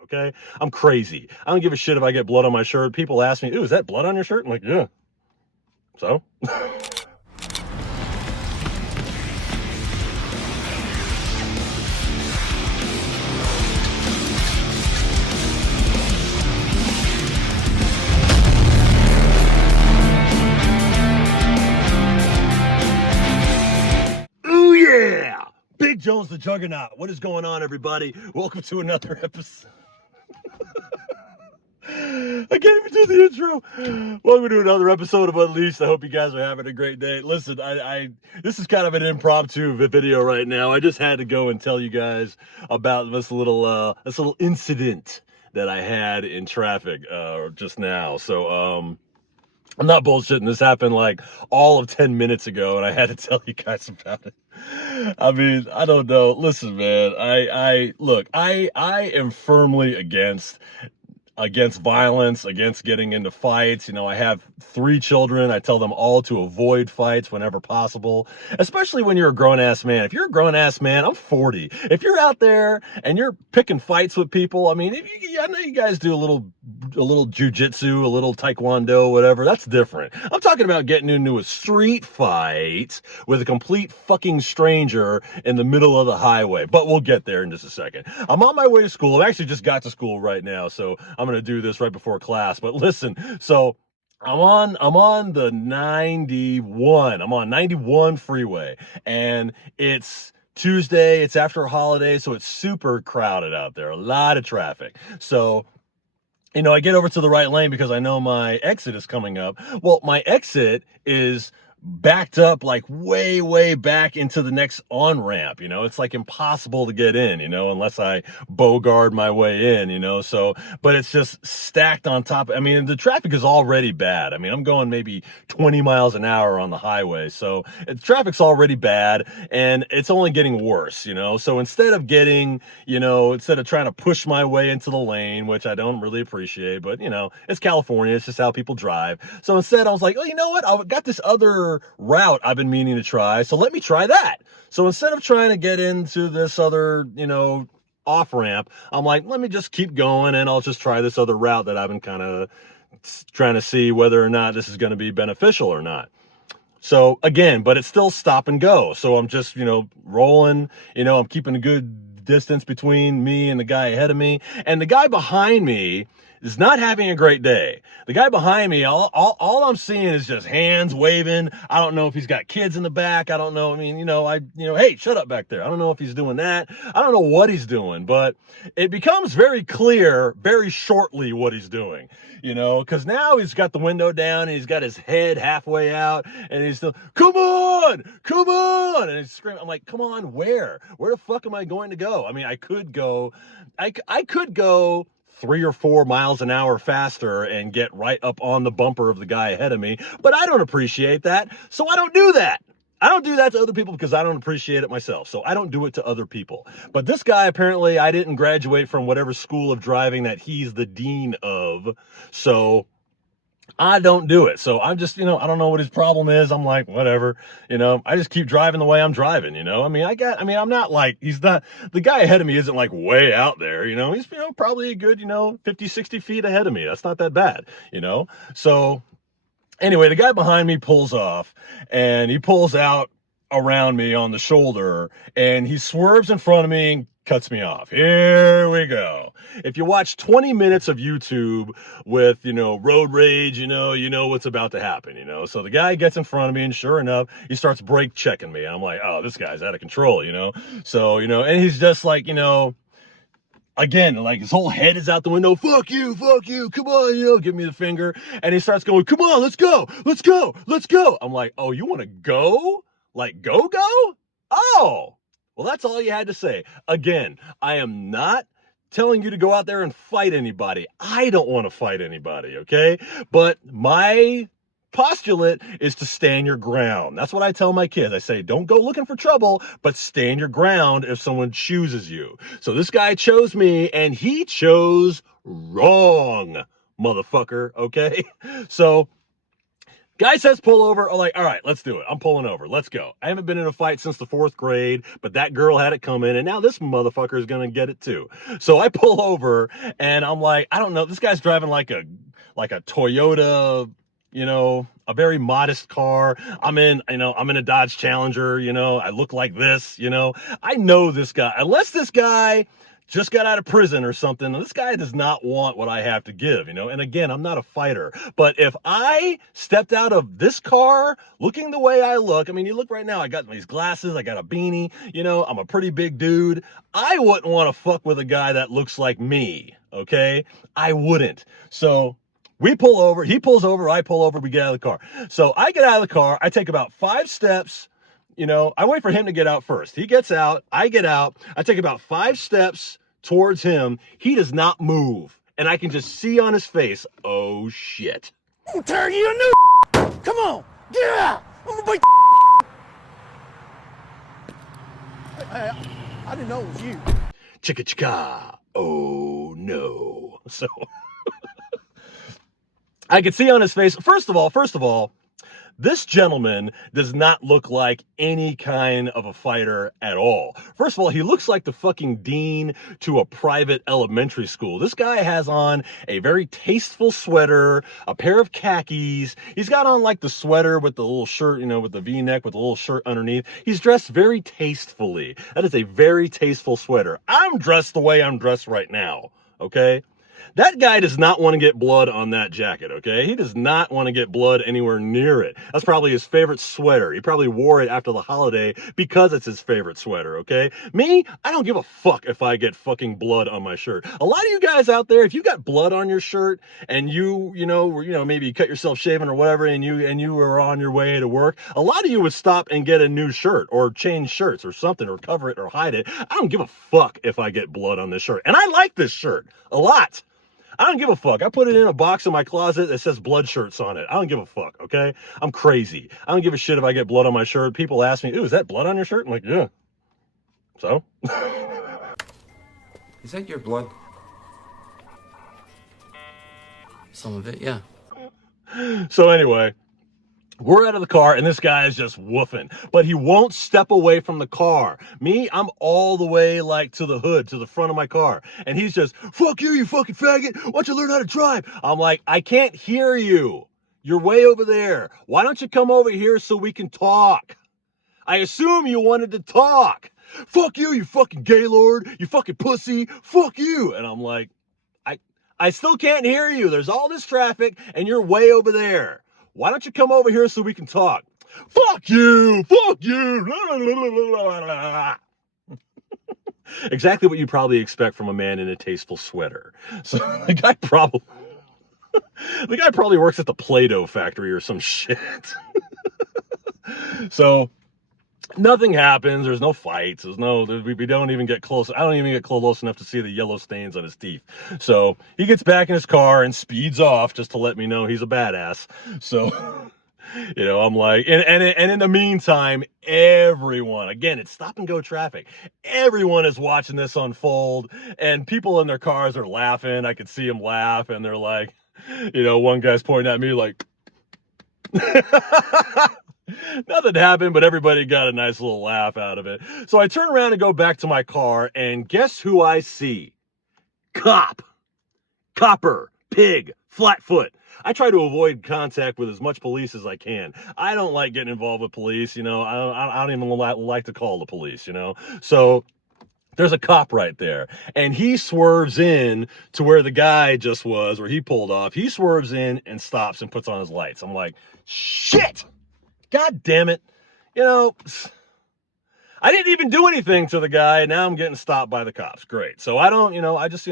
Okay, I'm crazy. I don't give a shit if I get blood on my shirt. People ask me, "Ooh, is that blood on your shirt?" I'm like, "Yeah." So. Ooh yeah! Big Jones the Juggernaut. What is going on, everybody? Welcome to another episode. I can't even do the intro. Welcome to another episode of Unleashed. I hope you guys are having a great day. Listen, I this is kind of an impromptu video right now. I just had to go and tell you guys about this little incident that I had in traffic just now. So I'm not bullshitting. This happened like all of 10 minutes ago, and I had to tell you guys about it. I mean, I don't know. Listen, man. I am firmly against violence, against getting into fights. You know, I have 3 children. I tell them all to avoid fights whenever possible, especially when you're a grown ass man. If you're a grown ass man, I'm 40. If you're out there and you're picking fights with people, I mean, I know you guys do a little jujitsu, a little taekwondo, whatever. That's different. I'm talking about getting into a street fight with a complete fucking stranger in the middle of the highway. But we'll get there in just a second. I'm on my way to school. I actually just got to school right now, so I'm gonna do this right before class. But listen, so I'm on the 91. I'm on 91 freeway, and it's Tuesday. It's after a holiday, so it's super crowded out there. A lot of traffic. So I get over to the right lane because I know my exit is coming up. Well, my exit is backed up like way, way back into the next on ramp. It's like impossible to get in, unless I bogard my way in, so, but it's just stacked on top. I mean, the traffic is already bad. I mean, I'm going maybe 20 miles an hour on the highway. So the traffic's already bad and it's only getting worse, so instead of trying to push my way into the lane, which I don't really appreciate, but it's California. It's just how people drive. So instead I was like, oh, you know what? I've got this other route I've been meaning to try. So let me try that. So instead of trying to get into this other, off ramp, I'm like, let me just keep going and I'll just try this other route that I've been kind of trying to see whether or not this is going to be beneficial or not. So again, but it's still stop and go. So I'm just, rolling, I'm keeping a good distance between me and the guy ahead of me. And the guy behind me is not having a great day. The guy behind me, all I'm seeing is just hands waving. I don't know if he's got kids in the back. I don't know. I mean, hey, shut up back there. I don't know if he's doing that. I don't know what he's doing, but it becomes very clear very shortly what he's doing, because now he's got the window down and he's got his head halfway out and he's still, come on. And he's screaming. I'm like, come on, where the fuck am I going to go? I mean, I could go 3 or 4 miles an hour faster and get right up on the bumper of the guy ahead of me. But I don't appreciate that. So I don't do that. I don't do that to other people because I don't appreciate it myself. So I don't do it to other people. But this guy, apparently, I didn't graduate from whatever school of driving that he's the dean of. So I don't do it. So I'm just, I don't know what his problem is. I'm like, whatever, I just keep driving the way I'm driving, I mean, I'm not like, the guy ahead of me isn't like way out there, he's, probably a good, 50, 60 feet ahead of me. That's not that bad, So anyway, the guy behind me pulls off and he pulls out around me on the shoulder and he swerves in front of me and cuts me off. Here we go. If you watch 20 minutes of YouTube with, road rage, you know what's about to happen, So the guy gets in front of me and sure enough, he starts brake checking me. I'm like, oh, this guy's out of control, So, and he's just like, again, like his whole head is out the window. Fuck you, come on, give me the finger. And he starts going, come on, let's go. I'm like, oh, you want to go? Like, go? Oh, well, that's all you had to say. Again, I am not telling you to go out there and fight anybody. I don't want to fight anybody, okay? But my postulate is to stand your ground. That's what I tell my kids. I say, don't go looking for trouble, but stand your ground if someone chooses you. So this guy chose me and he chose wrong, motherfucker. Okay. So Guy says pull over. I'm like, all right, let's do it. I'm pulling over. Let's go. I haven't been in a fight since the 4th grade, but that girl had it coming, and now this motherfucker is going to get it too. So I pull over, and I'm like, I don't know. This guy's driving like a Toyota, you know, a very modest car. I'm in a Dodge Challenger, you know. I look like this, you know. I know this guy. Unless this guy just got out of prison or something. This guy does not want what I have to give, you know? And again, I'm not a fighter, but if I stepped out of this car looking the way I look, I mean, you look right now, I got these glasses, I got a beanie, you know, I'm a pretty big dude. I wouldn't want to fuck with a guy that looks like me, okay? I wouldn't. So we pull over, he pulls over, I pull over, we get out of the car. So I get out of the car, I take about 5 steps. You know, I wait for him to get out first. He gets out, I get out, I take about 5 steps towards him. He does not move. And I can just see on his face, oh shit. I'm tearing you a new come on, get out. I'm gonna bite I didn't know it was you. Chicka chicka. Oh no. So I could see on his face, first of all, this gentleman does not look like any kind of a fighter at all. First of all, he looks like the fucking dean to a private elementary school. This guy has on a very tasteful sweater, a pair of khakis. He's got on like the sweater with the little shirt, you know, with the V-neck, with the little shirt underneath. He's dressed very tastefully. That is a very tasteful sweater. I'm dressed the way I'm dressed right now, okay? That guy does not want to get blood on that jacket, okay? He does not want to get blood anywhere near it. That's probably his favorite sweater. He probably wore it after the holiday because it's his favorite sweater, okay? Me, I don't give a fuck if I get fucking blood on my shirt. A lot of you guys out there, if you got blood on your shirt and you maybe you cut yourself shaving or whatever and you were on your way to work, a lot of you would stop and get a new shirt or change shirts or something or cover it or hide it. I don't give a fuck if I get blood on this shirt. And I like this shirt a lot. I don't give a fuck. I put it in a box in my closet that says blood shirts on it. I don't give a fuck, okay? I'm crazy. I don't give a shit if I get blood on my shirt. People ask me, ooh, is that blood on your shirt? I'm like, yeah. So? Is that your blood? Some of it, yeah. So anyway, we're out of the car and this guy is just woofing, but he won't step away from the car. Me, I'm all the way like to the hood, to the front of my car. And he's just, fuck you, you fucking faggot. Why don't you learn how to drive? I'm like, I can't hear you. You're way over there. Why don't you come over here so we can talk? I assume you wanted to talk. Fuck you, you fucking gaylord. You fucking pussy. Fuck you. And I'm like, I still can't hear you. There's all this traffic and you're way over there. Why don't you come over here so we can talk? Fuck you! Fuck you! Exactly what you probably expect from a man in a tasteful sweater. So the guy probably works at the Play-Doh factory or some shit. So nothing happens. There's no fights. We don't even get close. I don't even get close enough to see the yellow stains on his teeth. So he gets back in his car and speeds off just to let me know he's a badass. So, you know, I'm like, and in the meantime, everyone, again, it's stop and go traffic. Everyone is watching this unfold and people in their cars are laughing. I could see them laugh and they're like, you know, one guy's pointing at me like, nothing happened, but everybody got a nice little laugh out of it. So I turn around and go back to my car, and guess who I see? Cop. Copper. Pig. Flatfoot. I try to avoid contact with as much police as I can. I don't like getting involved with police, you know. I don't even like to call the police, you know. So there's a cop right there, and he swerves in to where the guy just was, where he pulled off. He swerves in and stops and puts on his lights. I'm like, shit! God damn it. You know, I didn't even do anything to the guy. Now I'm getting stopped by the cops. Great. So I don't, I just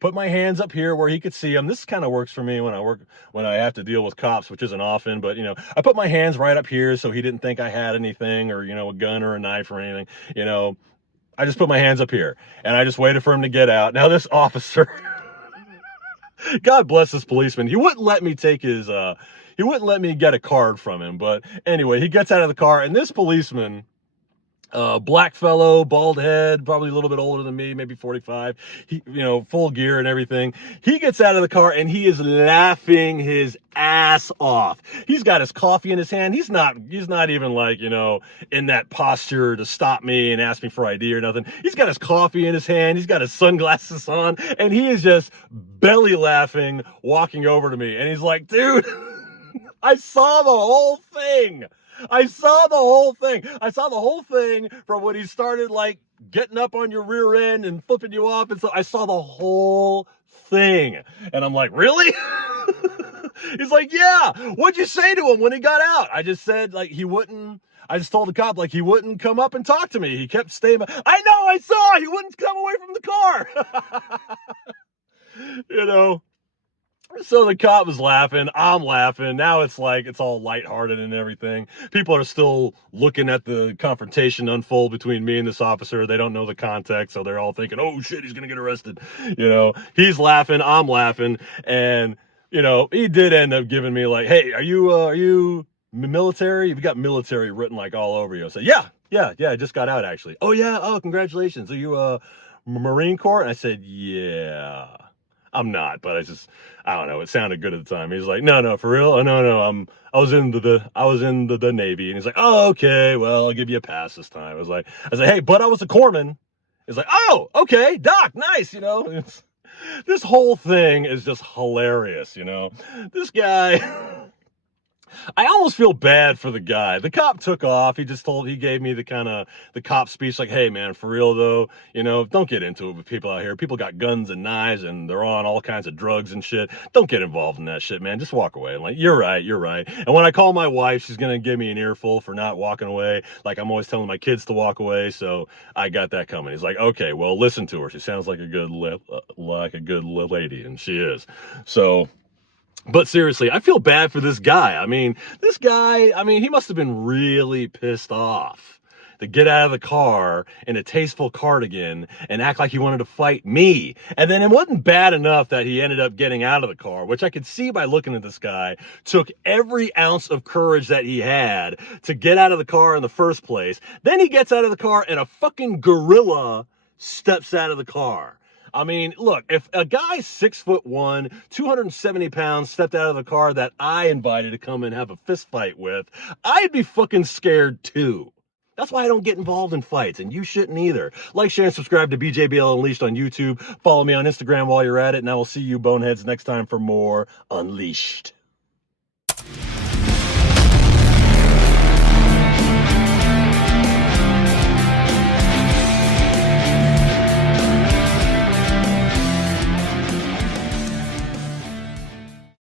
put my hands up here where he could see them. This kind of works for me when I have to deal with cops, which isn't often, but I put my hands right up here so he didn't think I had anything or, a gun or a knife or anything. I just put my hands up here and I just waited for him to get out. Now this officer, God bless this policeman. He wouldn't let me take his, he wouldn't let me get a card from him. But anyway, he gets out of the car and this policeman, Black fellow, bald head, probably a little bit older than me, maybe 45. He, full gear and everything. He gets out of the car and he is laughing his ass off. He's got his coffee in his hand. He's not even like, in that posture to stop me and ask me for ID or nothing. He's got his coffee in his hand. He's got his sunglasses on and he is just belly laughing, walking over to me. And he's like, dude, I saw the whole thing. I saw the whole thing from when he started like getting up on your rear end and flipping you off. And so I saw the whole thing. And I'm like, really? He's like, yeah. What'd you say to him when he got out? I just said like I just told the cop like he wouldn't come up and talk to me. He kept staying. I know, I saw. He wouldn't come away from the car. So the cop was laughing, I'm laughing. Now it's like, it's all lighthearted and everything. People are still looking at the confrontation unfold between me and this officer. They don't know the context, so they're all thinking, oh shit, he's gonna get arrested. He's laughing, I'm laughing. And, he did end up giving me like, hey, are you military? You've got military written like all over you. I said, yeah, I just got out actually. Oh yeah, oh, congratulations. Are you Marine Corps? And I said, yeah. I'm not, but I don't know. It sounded good at the time. He's like, no, for real? Oh, no. I was in the Navy. And he's like, oh, okay. Well, I'll give you a pass this time. I was like, hey, but I was a corpsman. He's like, oh, okay, Doc, nice. This whole thing is just hilarious. This guy. I almost feel bad for the guy. The cop took off. He gave me the cop speech like, hey man, for real though, don't get into it with people out here. People got guns and knives and they're on all kinds of drugs and shit. Don't get involved in that shit, man. Just walk away. I'm like, you're right. And when I call my wife, she's going to give me an earful for not walking away. Like I'm always telling my kids to walk away. So I got that coming. He's like, okay, well, listen to her. She sounds like a good lady, and she is. So, but seriously, I feel bad for this guy. He must have been really pissed off to get out of the car in a tasteful cardigan and act like he wanted to fight me. And then it wasn't bad enough that he ended up getting out of the car, which I could see by looking at this guy, took every ounce of courage that he had to get out of the car in the first place. Then he gets out of the car and a fucking gorilla steps out of the car. Look, if a guy 6'1", 270 pounds stepped out of the car that I invited to come and have a fist fight with, I'd be fucking scared too. That's why I don't get involved in fights, and you shouldn't either. Like, share, and subscribe to BJBL Unleashed on YouTube. Follow me on Instagram while you're at it, and I will see you boneheads next time for more Unleashed.